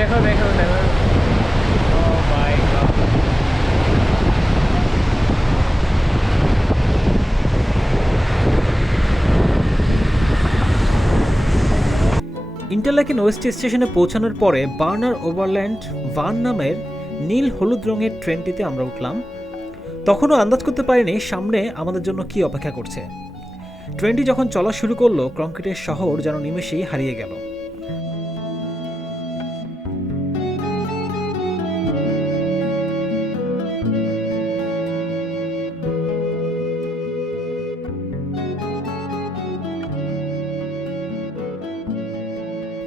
দেখো দেখো দেখো, ও মাই গড। ইন্টারলাকেন ওয়েস্ট স্টেশনে পৌঁছানোর পরে বার্নার ওভারল্যান্ড ভান নামের নীল হলুদ রঙের ট্রেনটিতে আমরা উঠলাম। তখনও আন্দাজ করতে পারিনি সামনে আমাদের জন্য কি অপেক্ষা করছে। ট্রেনটি যখন চলা শুরু করলো, কংক্রিটের শহর যেন নিমেষেই হারিয়ে গেল।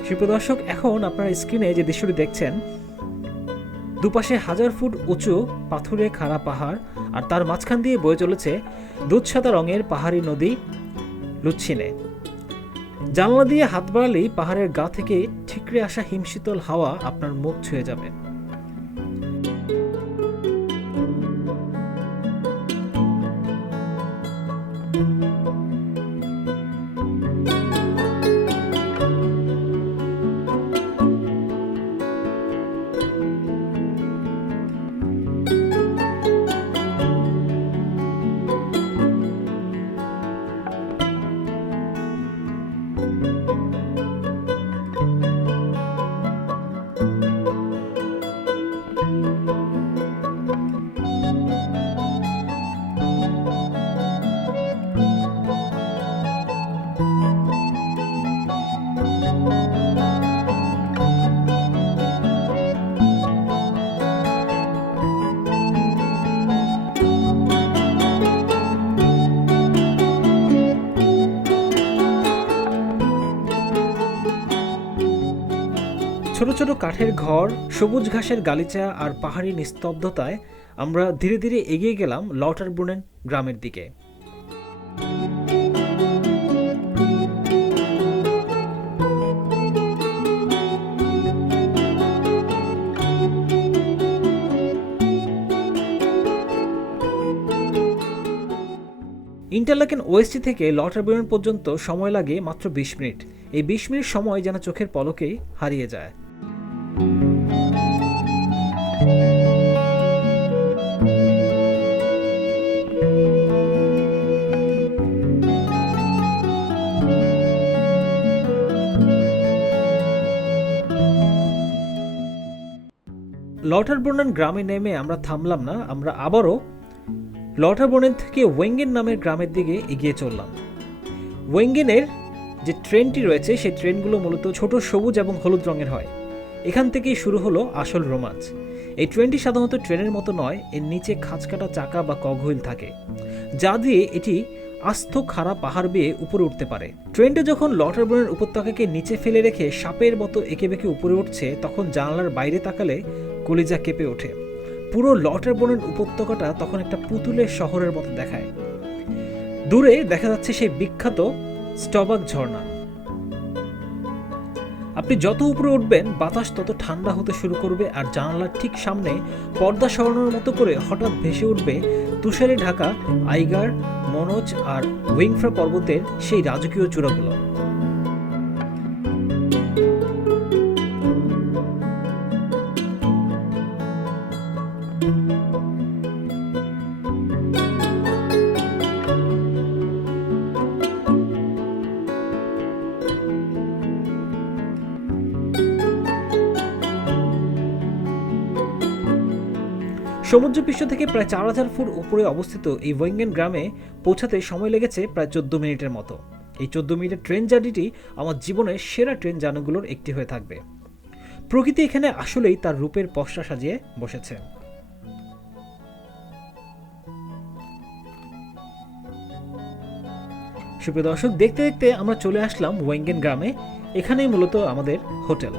সুপ্রদর্শক, এখন আপনার স্ক্রিনে যে দৃশ্যটি দেখছেন, দুপাশে 1000 ফুট উঁচু পাথুরে খাড়া পাহাড়, আর তার মাঝখান দিয়ে বয়ে চলেছে দুধসাদা রঙের পাহাড়ি নদী লুচ্ছিনে। জানলা দিয়ে হাত বাড়ালেই পাহাড়ের গা থেকে ঠিকরে আসা হিমশীতল হাওয়া আপনার মুখ ছুঁয়ে যাবে। ছোট ছোট কাঠের ঘর, সবুজ ঘাসের গালিচা আর পাহাড়ি নিস্তব্ধতায় আমরা ধীরে ধীরে এগিয়ে গেলাম লটারব্রুনেন গ্রামের দিকে। ইন্টারলাকেন ওয়েস্ট থেকে লটারব্রুনেন পর্যন্ত সময় লাগে মাত্র 20 মিনিট। এই 20 মিনিট সময় যেন চোখের পলকেই হারিয়ে যায়। লটারব্রুনেন গ্রামে নেমে আমরা থামলাম না, আমরা আবারও লটারব্রুনেন থেকে ওয়েঙ্গেন নামের গ্রামের দিকে এগিয়ে চললাম। ওয়েঙ্গেনের যে ট্রেনটি রয়েছে, সেই ট্রেনগুলো মূলত ছোট সবুজ এবং হলুদ রঙের হয়। এখান থেকেই শুরু হলো আসল রোমাঞ্চ। এই ট্রেনটি সাধারণত ট্রেনের মতো নয়, এর নিচে খাঁজকাটা চাকা বা কগহুইল থাকে, যা দিয়ে এটি আস্ত খাড়া পাহাড় বেয়ে উপরে উঠতে পারে। ট্রেনটা যখন লটারব্রুনেন উপত্যকাকে নিচে ফেলে রেখে সাপের মতো এঁকে বেঁকে উপরে উঠছে, তখন জানালার বাইরে তাকালে কলিজা কেঁপে ওঠে। পুরো লটারব্রুনেন উপত্যকাটা তখন একটা পুতুলের শহরের মতো দেখায়। দূরে দেখা যাচ্ছে সেই বিখ্যাত স্টবাক ঝর্ণা। আপনি যত উপরে উঠবেন, বাতাস তত ঠান্ডা হতে শুরু করবে, আর জানালার ঠিক সামনে পর্দা সরানোর মতো করে হঠাৎ ভেসে উঠবে তুষারে ঢাকা আইগার, মনোজ আর উইংফ্রা পর্বতের সেই রাজকীয় চূড়াগুলো। সমুদ্রপৃষ্ঠ থেকে প্রায় 4000 ফুট উপরে অবস্থিত এই ওয়েঙ্গেন গ্রামে পৌঁছাতে সময় লেগেছে প্রায় 14 মিনিটের মতো। এই 14 মিনিটের ট্রেন জার্নিটি আমার জীবনের সেরা ট্রেন জার্নিগুলোর একটি হয়ে থাকবে। প্রকৃতি এখানে আসলেই তার রূপের পসরা সাজিয়ে বসেছে। সুপ্রিয় দর্শক, দেখতে দেখতে আমরা চলে আসলাম ওয়েঙ্গেন গ্রামে। এখানেই মূলত আমাদের হোটেল।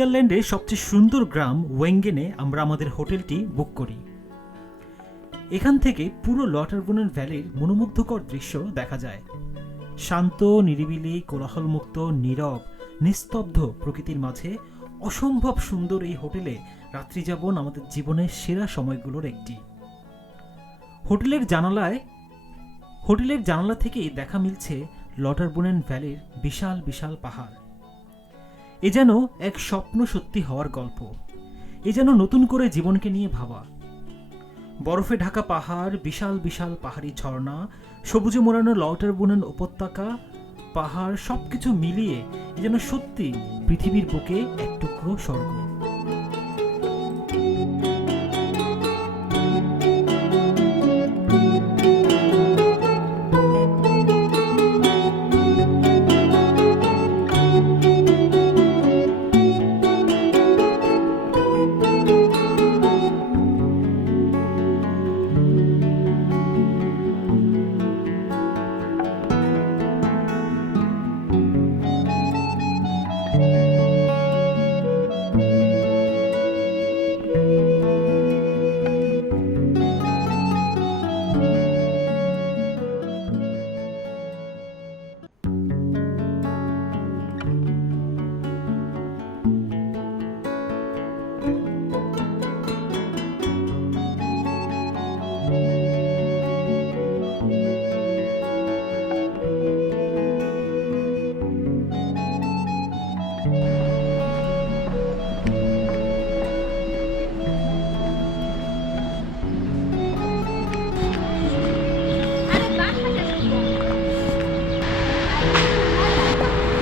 সুইজারল্যান্ডের সবচেয়ে সুন্দর গ্রাম ওয়েঙ্গেনে আমরা আমাদের হোটেলটি বুক করি। এখান থেকে পুরো লটারবোনেন ভ্যালির মনোমুগ্ধকর দৃশ্য দেখা যায়। শান্ত, নিরিবিলি, কোলাহলমুক্ত, নীরব, নিস্তব্ধ প্রকৃতির মাঝে অসম্ভব সুন্দর এই হোটেলে রাত্রিযাপন আমাদের জীবনের সেরা সময়গুলোর একটি। হোটেলের জানালা থেকেই দেখা মিলছে লটারবোনেন ভ্যালির বিশাল বিশাল পাহাড়। এ যেন এক স্বপ্ন সত্যি হওয়ার গল্প। এ যেন নতুন করে জীবনকে নিয়ে ভাবা। বরফে ঢাকা পাহাড়, বিশাল বিশাল পাহাড়ি ঝর্ণা, সবুজে মোড়ানো লটারবোনেন উপত্যকা, পাহাড় সবকিছু মিলিয়ে এ যেন সত্যি পৃথিবীর বুকে এক টুকরো স্বর্গ।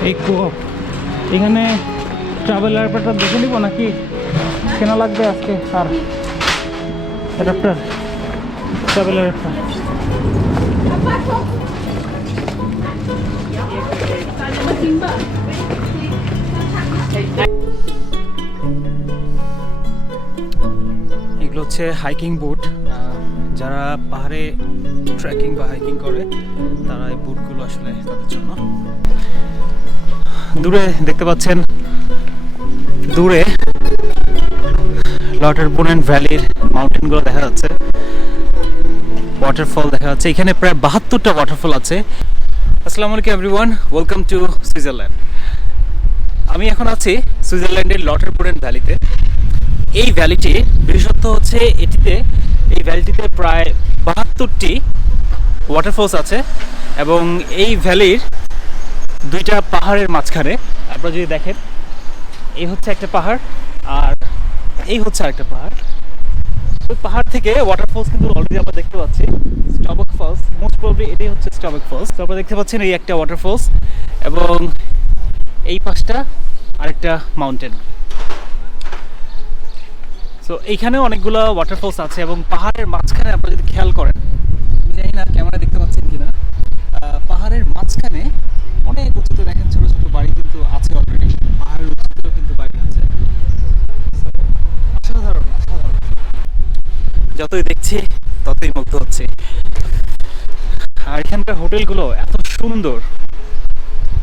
এই কোপ এখানে ট্রাভেল অ্যাডাপ্টার দেখে নিব নাকি কেনা লাগবে আজকে? আর অ্যাডাপ্টার, ট্রাভেল অ্যাডাপ্টার এগুলো হচ্ছে হাইকিং বুট। যারা পাহাড়ে ট্রেকিং বা হাইকিং করে তারা এই বুটগুলো আসলে তাদের জন্য। দূরে দেখতে পাচ্ছেন, দূরে লটারবোনেন ভ্যালির মাউন্টেনগুলো দেখা যাচ্ছে, ওয়াটারফল দেখা যাচ্ছে। এখানে প্রায় 72টা ওয়াটারফল আছে। আসসালামু আলাইকুম এভরিওয়ান, ওয়েলকাম টু সুইজারল্যান্ড। আমি এখন আছি সুইজারল্যান্ডের লটারবোনেন ভ্যালিতে। এই ভ্যালিটি বিশেষত্ব হচ্ছে এই ভ্যালিটিতে প্রায় 72টি ওয়াটারফলস আছে এবং এই ভ্যালির দুইটা পাহাড়ের মাঝখানে আপনারা যদি দেখেন, এই হচ্ছে একটা পাহাড় আর এই হচ্ছে আরেকটা পাহাড়। ওই পাহাড় থেকে ওয়াটারফলস কিন্তু অলরেডি আমরা দেখতে পাচ্ছি, স্টবক ফলস, মোস্ট প্রবাবলি এটাই হচ্ছে স্টবক ফলস। তো আপনারা দেখতে পাচ্ছেন এই একটা ওয়াটারফলস এবং এই পাশটা আরেকটা মাউন্টেন। সো এইখানেও অনেকগুলো ওয়াটারফলস আছে এবং পাহাড়ের মাঝখানে আপনারা যদি খেয়াল করেন, আমি জানি না ক্যামেরা দেখতে পাচ্ছেন কিনা, পাহাড়ের মাঝখানে অনেক উঁচুতে দেখেন ছোট ছোট বাড়ি কিন্তু আছে অলরেডি। পাহাড়ের উঁচুতেও কিন্তু বাড়ি আছে। অসাধারণ অসাধারণ, যতই দেখছি ততই মুগ্ধ হচ্ছে। আর এখানকার হোটেলগুলো এত সুন্দর,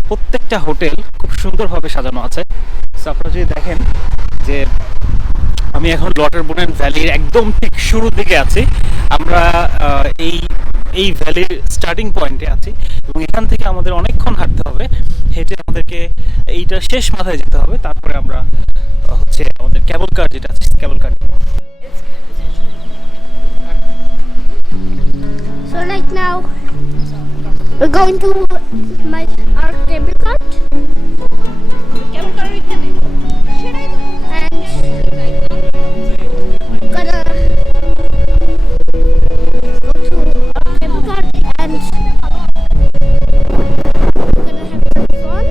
প্রত্যেকটা হোটেল খুব সুন্দরভাবে সাজানো আছে। সো আপনারা যদি দেখেন যে আমি এখন লটারবোনেন ভ্যালির একদম ঠিক শুরুর দিকে আছি। আমরা এই ভ্যালির স্টার্টিং পয়েন্টে আছি এবং এখান থেকে আমাদের অনেকক্ষণ হাঁটতে হবে, হেঁটে আমাদেরকে এইটা শেষ মাথায় যেতে হবে। তারপরে আমরা হচ্ছে আমাদের ক্যাবল কার যেটা আছে, cable car. So like now we're going to our cable car. And gonna go to our cable car and gonna have some fun.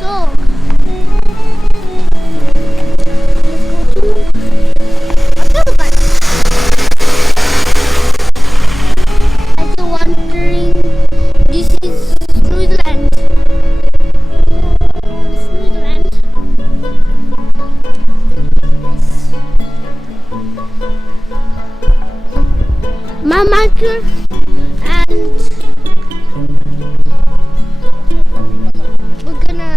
So let's go to our cable car. As you're wondering, this is Switzerland. Switzerland. My marker and we're gonna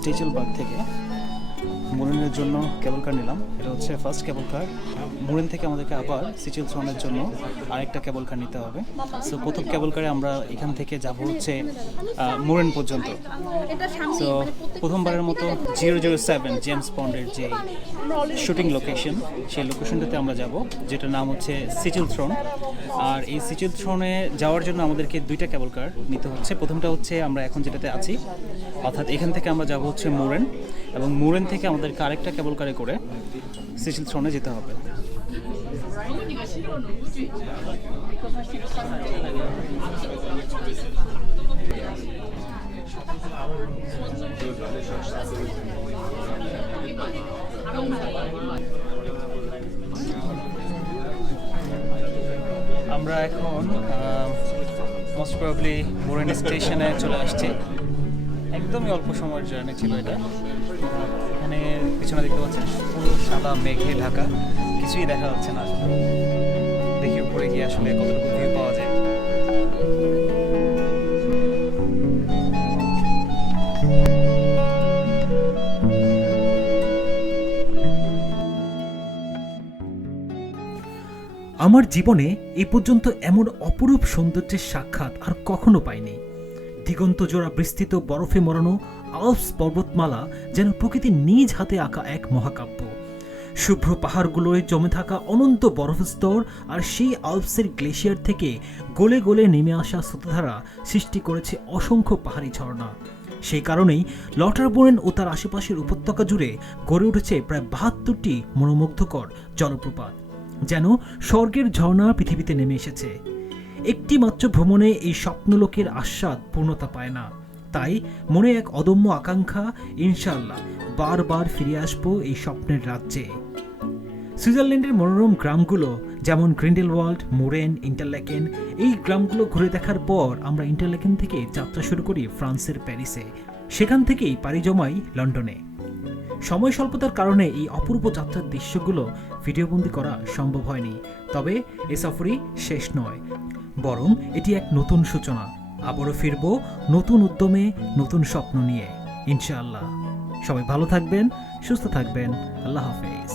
statue park থেকে মুরেনের জন্য কেবল কার নিলাম। এটা হচ্ছে first কেবল কার। মুরেন থেকে আমাদেরকে আবার সিচেল থ্রনের জন্য আরেকটা কেবল কার নিতে হবে। সো প্রথম কেবল কারে আমরা এখান থেকে যাব হচ্ছে মুরেন পর্যন্ত। সো প্রথমবারের মতো 007 জেমস বন্ডের যে শুটিং লোকেশন, সেই লোকেশনটাতে আমরা যাব, যেটার নাম হচ্ছে সিচেল থ্রন। আর এই সিচেল থ্রনে যাওয়ার জন্য আমাদেরকে দুইটা কেবল কার নিতে হচ্ছে। প্রথমটা হচ্ছে আমরা এখন যেটাতে আছি, অর্থাৎ এখান থেকে আমরা যাব হচ্ছে মুরেন, এবং মুরেন থেকে আমাদেরকে আরেকটা কেবল কারে করে সিচেল থ্রনে যেতে হবে। আমরা এখন মোস্ট প্রবাবলি মুরেন স্টেশনে চলে আসছি। একদমই অল্প সময়ের জার্নি ছিল এটা। এখানে পিছনে দেখতে পাচ্ছেন পুরো সাদা মেঘে ঢাকা, কিছুই দেখা যাচ্ছে না। আসলে দেখি উপরে গিয়ে আসলে কতটুকু ভিউ পাওয়া যায়। আমার জীবনে এ পর্যন্ত এমন অপরূপ সৌন্দর্যের সাক্ষাৎ আর কখনো পাইনি। দিগন্ত জোড়া বিস্তৃত বরফে মোড়ানো আল্পস পর্বতমালা যেন প্রকৃতির নিজ হাতে আঁকা এক মহাকাব্য। শুভ্র পাহাড়গুলোয় জমে থাকা অনন্ত বরফস্তর আর সেই আল্পসের গ্লেশিয়ার থেকে গলে গলে নেমে আসা স্রোতধারা সৃষ্টি করেছে অসংখ্য পাহাড়ি ঝর্ণা। সেই কারণেই লটারবোরেন ও তার আশেপাশের উপত্যকা জুড়ে গড়ে উঠেছে প্রায় ৭২টি মনোমুগ্ধকর জলপ্রপাত, যেন স্বর্গের ঝর্ণা পৃথিবীতে নেমে এসেছে। একটি মাত্র ভ্রমণে এই স্বপ্নলোকের আস্বাদ পূর্ণতা পায় না, তাই মনে এক অদম্য আকাঙ্ক্ষা, ইনশাআল্লাহ বারবার ফিরে আসবো এই স্বপ্নের রাজ্যে। সুইজারল্যান্ডের মনোরম গ্রামগুলো যেমন গ্রিন্ডেলওয়াল্ড, মুরেন, ইন্টারল্যাকেন, এই গ্রামগুলো ঘুরে দেখার পর আমরা ইন্টারল্যাকেন থেকে যাত্রা শুরু করি ফ্রান্সের প্যারিসে। সেখান থেকেই পাড়ি জমাই লন্ডনে। সময় স্বল্পতার কারণে এই অপূর্ব যাত্রার দৃশ্যগুলো ভিডিওবন্দি করা সম্ভব হয়নি, তবে এ সফরই শেষ নয়, বরং এটি এক নতুন সূচনা। আবারও ফিরব নতুন উদ্যমে, নতুন স্বপ্ন নিয়ে, ইনশাআল্লাহ। সবাই ভালো থাকবেন, সুস্থ থাকবেন। আল্লাহ হাফেজ।